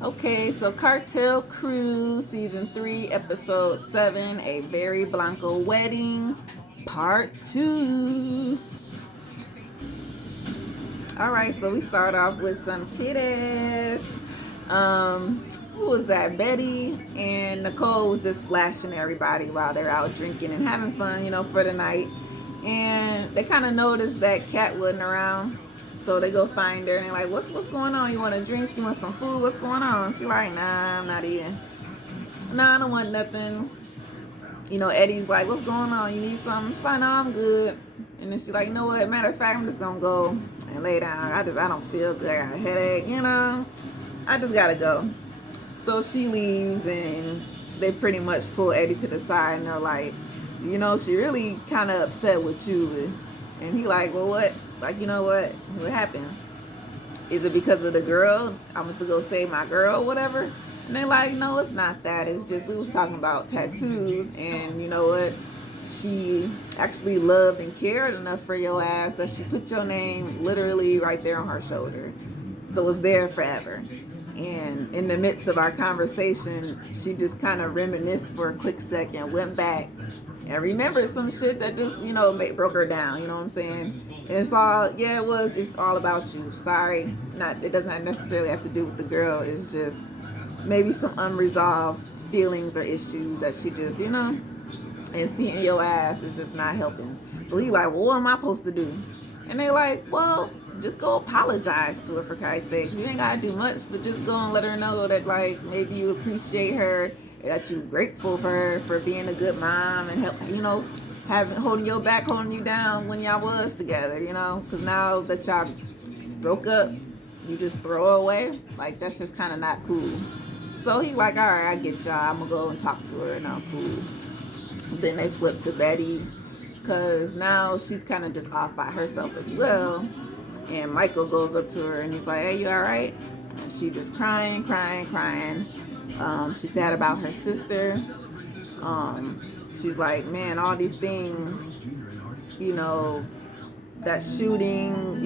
Okay, so Cartel Crew, Season 3, Episode 7, A Very Blanco Wedding, Part 2. Alright, so we start off with some titties. Who was that? Betty and Nicole was just flashing everybody while they're out drinking and having fun, for the night. And they kind of noticed that Kat wasn't around. So they go find her and they're like, what's going on? You want a drink? You want some food? What's going on? She's like, nah, I'm not eating. Nah, I don't want nothing. Eddie's like, what's going on? You need something? She's like, no, I'm good. And then she's like, you know what? Matter of fact, I'm just gonna go and lay down. I don't feel good. I got a headache, I just gotta go. So she leaves and they pretty much pull Eddie to the side and they're like, she really kind of upset with you. And he like, well, what? Like, what happened? Is it because of the girl? I'm going to go save my girl, whatever. And they're like, no, it's not that. It's just we was talking about tattoos, and you know what? She actually loved and cared enough for your ass that she put your name literally right there on her shoulder. So it's there forever. And in the midst of our conversation, she just kind of reminisced for a quick second, went back, and remembered some shit that just, broke her down, you know what I'm saying? And it's all about you. Sorry. It doesn't necessarily have to do with the girl. It's just maybe some unresolved feelings or issues that she just, and seeing your ass is just not helping. So he like, well, what am I supposed to do? And they like, well, just go apologize to her, for Christ's sake. You ain't gotta do much, but just go and let her know that, like, maybe you appreciate her, that you're grateful for her for being a good mom and help, holding your back, holding you down when y'all was together, because now that y'all broke up, you just throw her away. Like, that's just kind of not cool. So he's like, all right, I get y'all. I'm gonna go and talk to her, and I'm cool. Then they flip to Betty, because now she's kind of just off by herself as well. And Michael goes up to her and he's like, hey, you all right? And she just crying. She's sad about her sister. She's like, man, all these things, that shooting,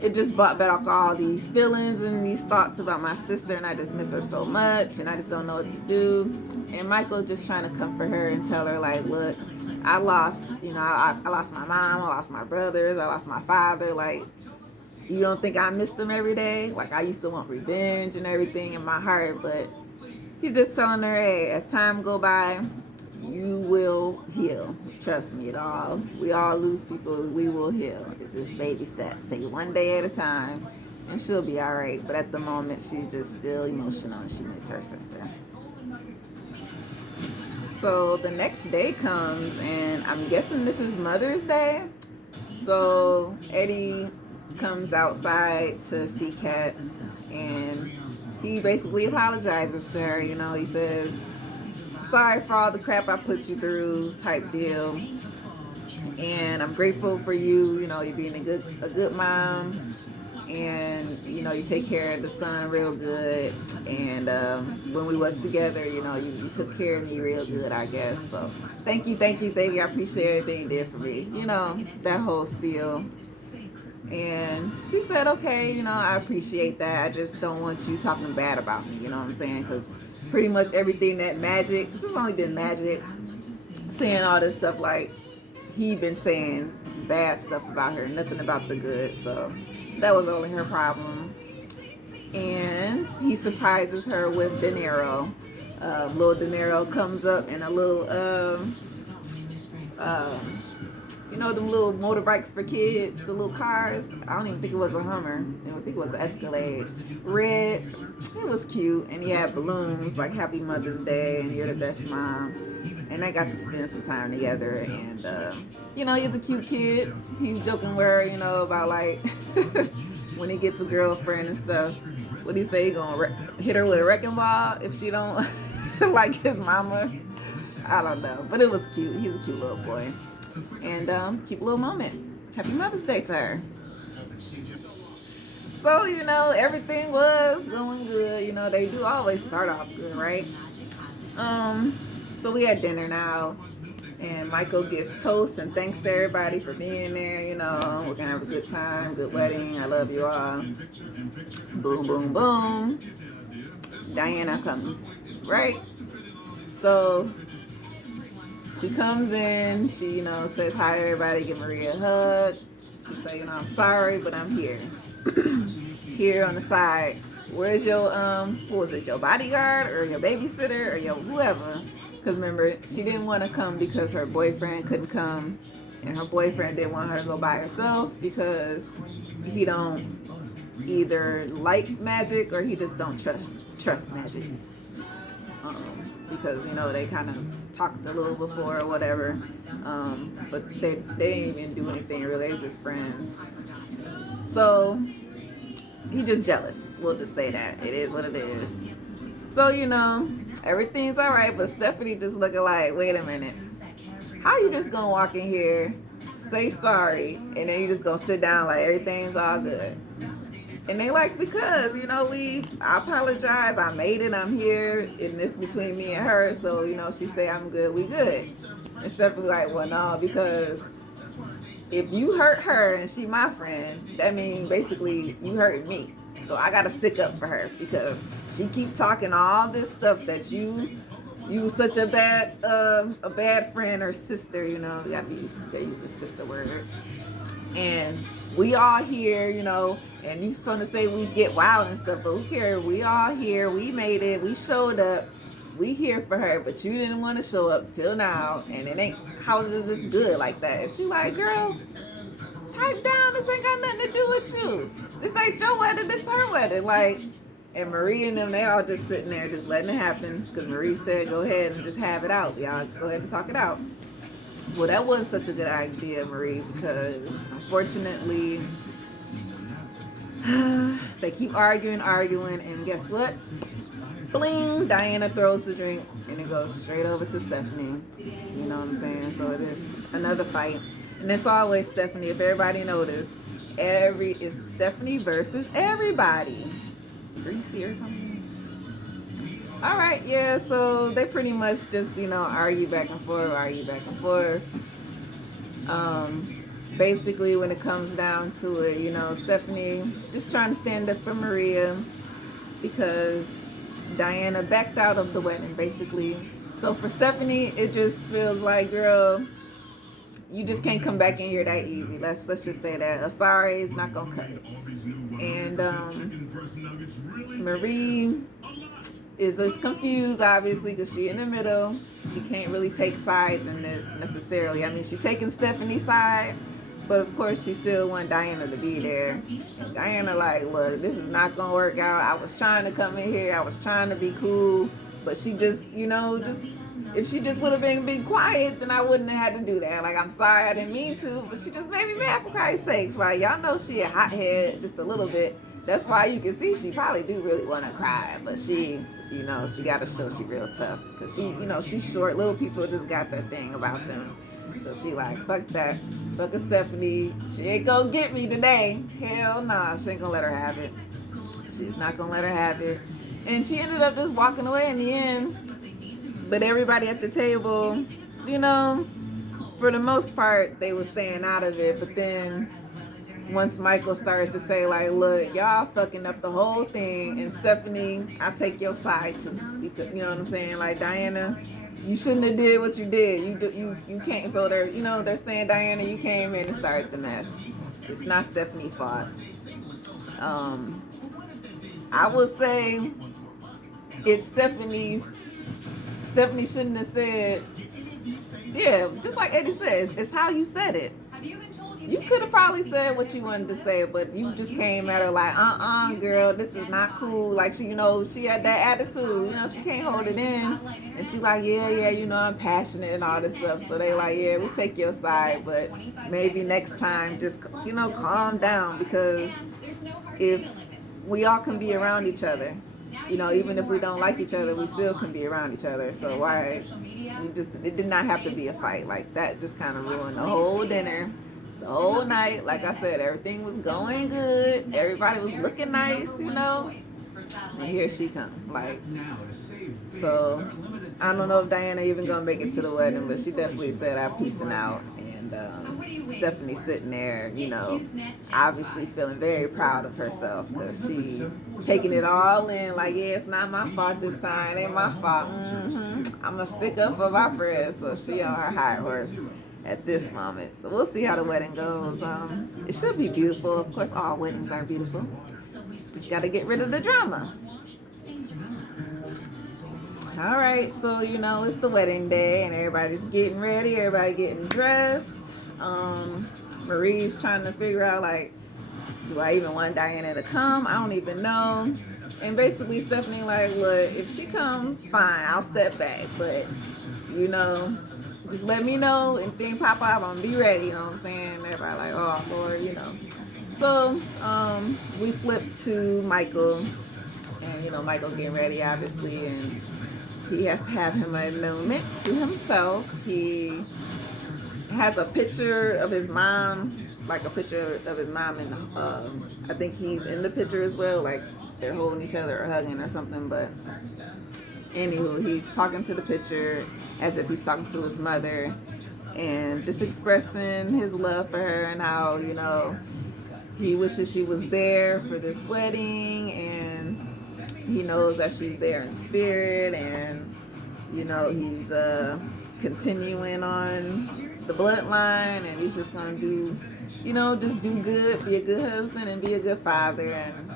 it just brought back all these feelings and these thoughts about my sister, and I just miss her so much, and I just don't know what to do. And Michael just trying to comfort her and tell her, like, look, I lost, I lost my mom, I lost my brothers, I lost my father. Like, you don't think I miss them every day? Like, I used to want revenge and everything in my heart, but he's just telling her, hey, as time go by, you will heal. Trust me, we all lose people, we will heal. It's just baby steps. Take it one day at a time, and she'll be all right. But at the moment, she's just still emotional, and she misses her sister. So the next day comes, and I'm guessing this is Mother's Day. So Eddie comes outside to see Kat, and he basically apologizes to her. He says, sorry for all the crap I put you through, type deal. And I'm grateful for you, you being a good mom. And, you take care of the son real good. And when we was together, you took care of me real good, I guess. So thank you. I appreciate everything you did for me. That whole spiel. And she said, okay, I appreciate that. I just don't want you talking bad about me, you know what I'm saying? Because pretty much everything that Magic, because it's only been Magic saying all this stuff, like, he been saying bad stuff about her, nothing about the good. So that was only her problem. And he surprises her with De Niro. Little De Niro comes up in a little, them little motorbikes for kids, the little cars. I don't even think it was a Hummer. I think it was an Escalade. Red. It was cute. And he had balloons like Happy Mother's Day and You're the Best Mom. And they got to spend some time together. And, he's a cute kid. He's joking with her, about like when he gets a girlfriend and stuff. What do he say? He gonna hit her with a wrecking ball if she don't like his mama? I don't know. But it was cute. He's a cute little boy. And cute little moment. Happy Mother's Day to her. So, everything was going good. They do always start off good, right? So we had dinner now. And Michael gives toast and thanks to everybody for being there. You know, we're gonna have a good time, good wedding. I love you all. Boom, boom, boom. Diana comes, right? So she comes in, she, you know, says hi to everybody, give Maria a hug. She says, you know, I'm sorry, but I'm here. Here on the side. Where's your, what was it, your bodyguard or your babysitter or your whoever? Because remember, she didn't want to come because her boyfriend couldn't come. And her boyfriend didn't want her to go by herself because he don't either like magic or he just don't trust magic. Because, you know, they kind of talked a little before or whatever. But they didn't even do anything really. They were just friends. So he just jealous. We'll just say that. It is what it is. So, you know, everything's all right, but Stephanie just looking like, wait a minute. How you just gonna walk in here, say sorry, and then you just gonna sit down like everything's all good? And they like, because, you know, I apologize, I made it, I'm here, and this between me and her, so, you know, she say I'm good, we good. And Stephanie like, well, no, because if you hurt her and she my friend, that means basically you hurt me. So I gotta stick up for her because she keep talking all this stuff that you such a bad friend or sister, you know, they use the sister word. And we all here, you know, and you trying to say we get wild and stuff, but who cares? We all here, we made it, we showed up, we here for her, but you didn't want to show up till now, and it ain't, how is this good like that? And she like, girl, pipe down, this ain't got nothing to do with you. This ain't your wedding, this her wedding. Like, and Marie and them, they all just sitting there just letting it happen, because Marie said, go ahead and just have it out. Y'all just go ahead and talk it out. Well, that wasn't such a good idea, Marie, because unfortunately, they keep arguing, and guess what? Bling, Diana throws the drink, and it goes straight over to Stephanie. You know what I'm saying? So it is another fight. And it's always Stephanie, if everybody noticed. It's Stephanie versus everybody. Greasy or something. All right, yeah, so they pretty much just, you know, argue back and forth. Basically, when it comes down to it, you know, Stephanie just trying to stand up for Maria because Diana backed out of the wedding, basically. So for Stephanie, it just feels like, girl, you just can't come back in here that easy. Let's just say that. A sorry is not gonna cut it. And Marie is just confused, obviously, because she in the middle. She can't really take sides in this necessarily. I mean, she's taking Stephanie's side, but of course she still want Diana to be there. And Diana like, look, this is not gonna work out. I was trying to come in here. I was trying to be cool, but she just, you know, just if she just would have been quiet, then I wouldn't have had to do that. Like, I'm sorry, I didn't mean to, but she just made me mad for Christ's sakes. Like, y'all know she a hothead just a little bit. That's why you can see she probably do really want to cry, but she, you know, she got to show she real tough. Because she, you know, she's short. Little people just got that thing about them. So she like, fuck that. Fuck a Stephanie. She ain't gonna get me today. Hell nah. She ain't gonna let her have it. She's not gonna let her have it. And she ended up just walking away in the end. But everybody at the table, you know, for the most part, they were staying out of it. But then once Michael started to say, like, look, y'all fucking up the whole thing, and Stephanie, I take your side too. Because, you know what I'm saying? Like, Diana, you shouldn't have did what you did. You can't. So they're, you know, they're saying, Diana, you came in and started the mess. It's not Stephanie's fault. I would say it's Stephanie shouldn't have said, yeah, just like Eddie says, it's how you said it. You could have probably said what you wanted to say, but you just came at her like, girl, this is not cool. Like, she, you know, she had that attitude, you know, she can't hold it in. And she's like, yeah, you know, I'm passionate and all this stuff. So they like, yeah, we'll take your side, but maybe next time just, you know, calm down, because if we all can be around each other, you know, even if we don't like each other, we still can be around each other. So why, it did not have to be a fight. Like, that just kind of ruined the whole dinner. The whole night, like I said, everything was going good. Everybody was looking nice, you know. And here she come. Like, so I don't know if Diana even gonna make it to the wedding, but she definitely said I'm peacing out. And Stephanie's sitting there, you know, obviously feeling very proud of herself because she taking it all in. Like, yeah, it's not my fault this time. It ain't my fault. I'm gonna stick up for my friends. So she on her high horse at this moment. So we'll see how the wedding goes. It should be beautiful. Of course, all weddings are beautiful. Just got to get rid of the drama. All right, so you know it's the wedding day and everybody's getting ready, everybody getting dressed. Marie's trying to figure out, like, do I even want Diana to come? I don't even know. And basically Stephanie like, look, if she comes, fine, I'll step back, but you know, just let me know and things pop up, I'm gonna be ready, you know what I'm saying? Everybody like, oh Lord, you know. So we flip to Michael, and you know, Michael getting ready obviously, and he has to have him a moment to himself. He has a picture of his mom, like a picture of his mom, and I think he's in the picture as well, like they're holding each other or hugging or something. But anywho, he's talking to the picture as if he's talking to his mother and just expressing his love for her and how, you know, he wishes she was there for this wedding, and he knows that she's there in spirit, and you know, he's continuing on the bloodline, and he's just gonna do, you know, just do good, be a good husband and be a good father, and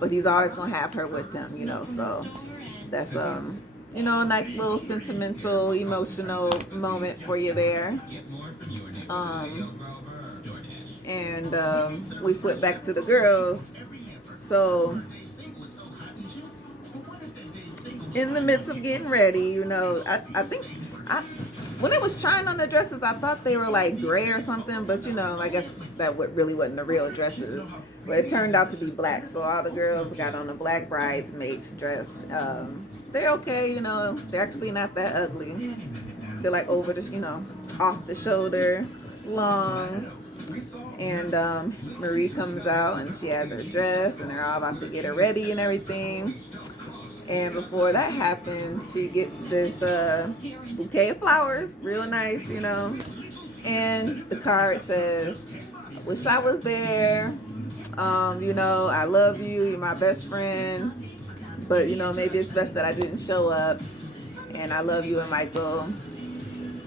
but he's always gonna have her with him, you know. So that's you know, a nice little sentimental, emotional moment for you there. And we flip back to the girls. So in the midst of getting ready, you know, I think when it was trying on the dresses, I thought they were like gray or something, but you know, I guess that really wasn't the real dresses. But it turned out to be black, so all the girls got on the black bridesmaids dress. They're okay, you know, they're actually not that ugly. They're like over the, you know, off the shoulder, long. And Marie comes out and she has her dress and they're all about to get her ready and everything. And before that happens, she gets this bouquet of flowers, real nice, you know. And the card says, wish I was there. You know, I love you. You're my best friend. But, you know, maybe it's best that I didn't show up. And I love you and Michael.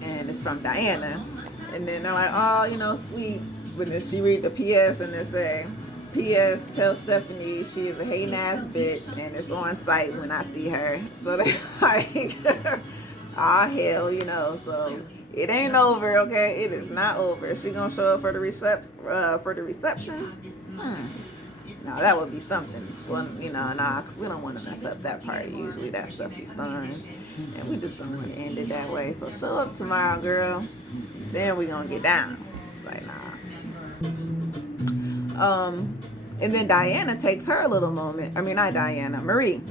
And it's from Diana. And then they're like, oh, you know, sweet. But then she read the PS and they say, P.S. Tell Stephanie she is a hating ass bitch and it's on site when I see her. So they like, ah hell, you know. So it ain't over, okay? It is not over. Is she gonna show up for the reception? No, that would be something. Well, you know, nah, 'cause we don't want to mess up that party. Usually that stuff be fun, and we just don't want to end it that way. So show up tomorrow, girl. Then we gonna get down. It's like, nah. And then Diana takes her a little moment. I mean, not Diana, Marie.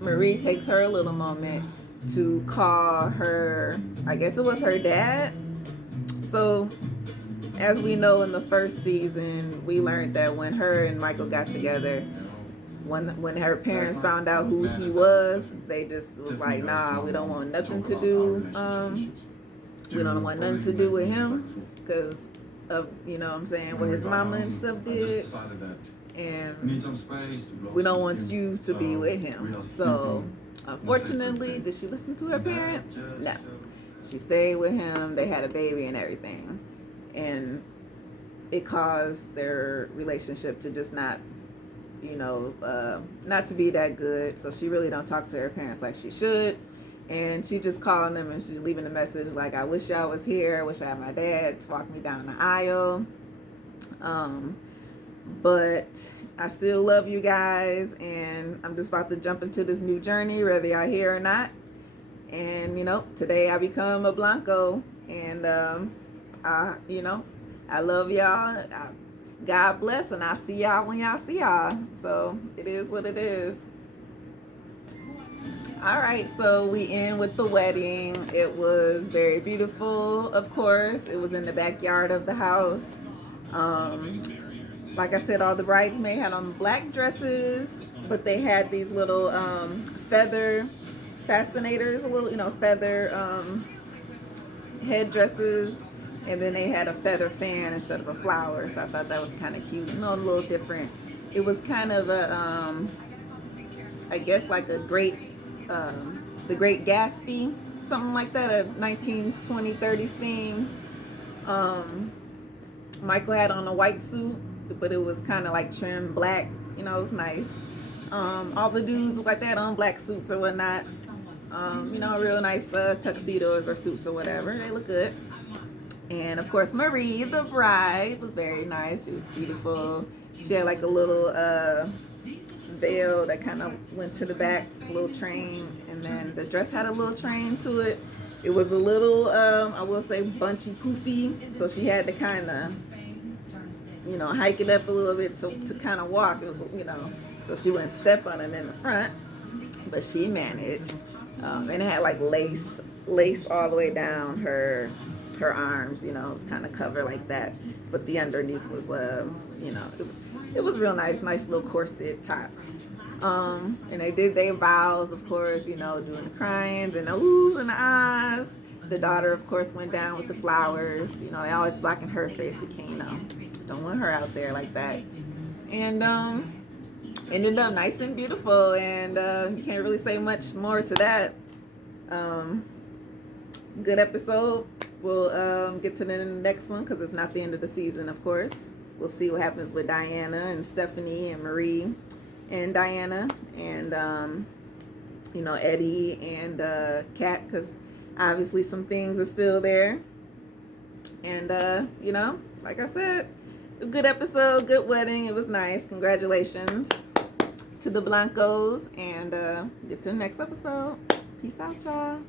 Marie takes her a little moment to call her, I guess it was her dad. So, as we know in the first season, we learned that when her and Michael got together, when her parents found out who he was, they just was like, nah, we don't want nothing to do, we don't want nothing to do with him, because of, you know what I'm saying, what his mama and stuff did, and we don't want you to be with him. So unfortunately, did she listen to her parents? No, she stayed with him. They had a baby and everything, and it caused their relationship to just not, you know, not to be that good. So she really don't talk to her parents like she should. And she just calling them and she's leaving a message like, I wish y'all was here. I wish I had my dad to walk me down the aisle. But I still love you guys. And I'm just about to jump into this new journey, whether y'all here or not. And, you know, today I become a Blanco. And, you know, I love y'all. God bless. And I'll see y'all when y'all see y'all. So it is what it is. All right, so we end with the wedding. It was very beautiful, of course. It was in the backyard of the house. Like I said, all the bridesmaids had on black dresses, but they had these little feather fascinators, a little, feather headdresses, and then they had a feather fan instead of a flower. So I thought that was kind of cute, a little different. It was kind of a, I guess like a the Great Gatsby, something like that, a 19s, 20s, 30s theme. Michael had on a white suit, but it was kind of like trim black. It was nice. All the dudes look like they had on black suits or whatnot. Real nice tuxedos or suits or whatever. They look good. And of course, Marie, the bride, was very nice. She was beautiful. She had like a little veil that kind of went to the back, a little train, and then the dress had a little train to it. It was a little, I will say, bunchy, poofy, so she had to kind of, hike it up a little bit to kind of walk. It was, so she wouldn't step on it in the front, but she managed. And it had like lace all the way down her arms. It was kind of covered like that, but the underneath was, it was real nice little corset top. And they did their vows, of course, doing the cryings and the oohs and the ahs. The daughter, of course, went down with the flowers. They always blocking her face. We can't, don't want her out there like that. And ended up nice and beautiful. And you can't really say much more to that. Good episode. We'll get to the next one because it's not the end of the season, of course. We'll see what happens with Diana and Stephanie and Marie and Diana and Eddie and Kat, because obviously some things are still there. And like I said, a good episode, good wedding. It was nice. Congratulations to the Blancos, and get to the next episode. Peace out, y'all.